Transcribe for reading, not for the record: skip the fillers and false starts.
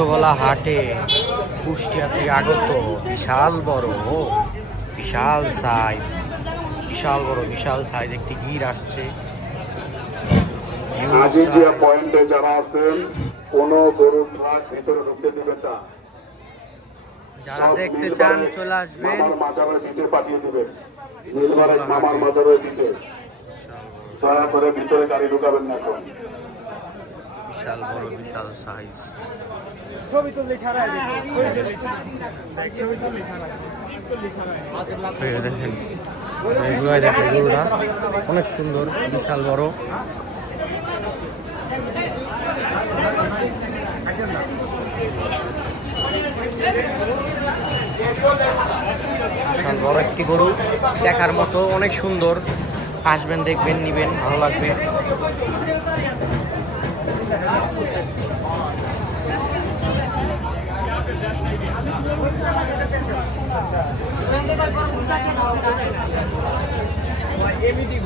রসগোল্লা হাটে কুষ্টিয়া থেকে আগত বিশাল বড় বিশাল সাইজ বিশাল সাইজ একটি গির আসছে। আজিজিয়া পয়েন্টে যারা আছেন কোন গরুর ট্রাক ভিতরে ঢুকতে দিবেন না। যারা দেখতে চান চলে আসবেন, মামার মাজারের দিকে পাঠিয়ে দিবেন। নীলবাড়ের মামার মাজারের দিকে দয়া করে ভিতরে গাড়ি ঢুকাবেন না। এখন বিশাল সাইজ। ছবি তুললে ছাড়া দেখেন এগুলোই দেখেন, গরুটা অনেক সুন্দর, বিশাল বড়। বিশাল বড় একটি গরু, দেখার মতো অনেক সুন্দর। আসবেন, দেখবেন, নিবেন, ভালো লাগবে। এমনি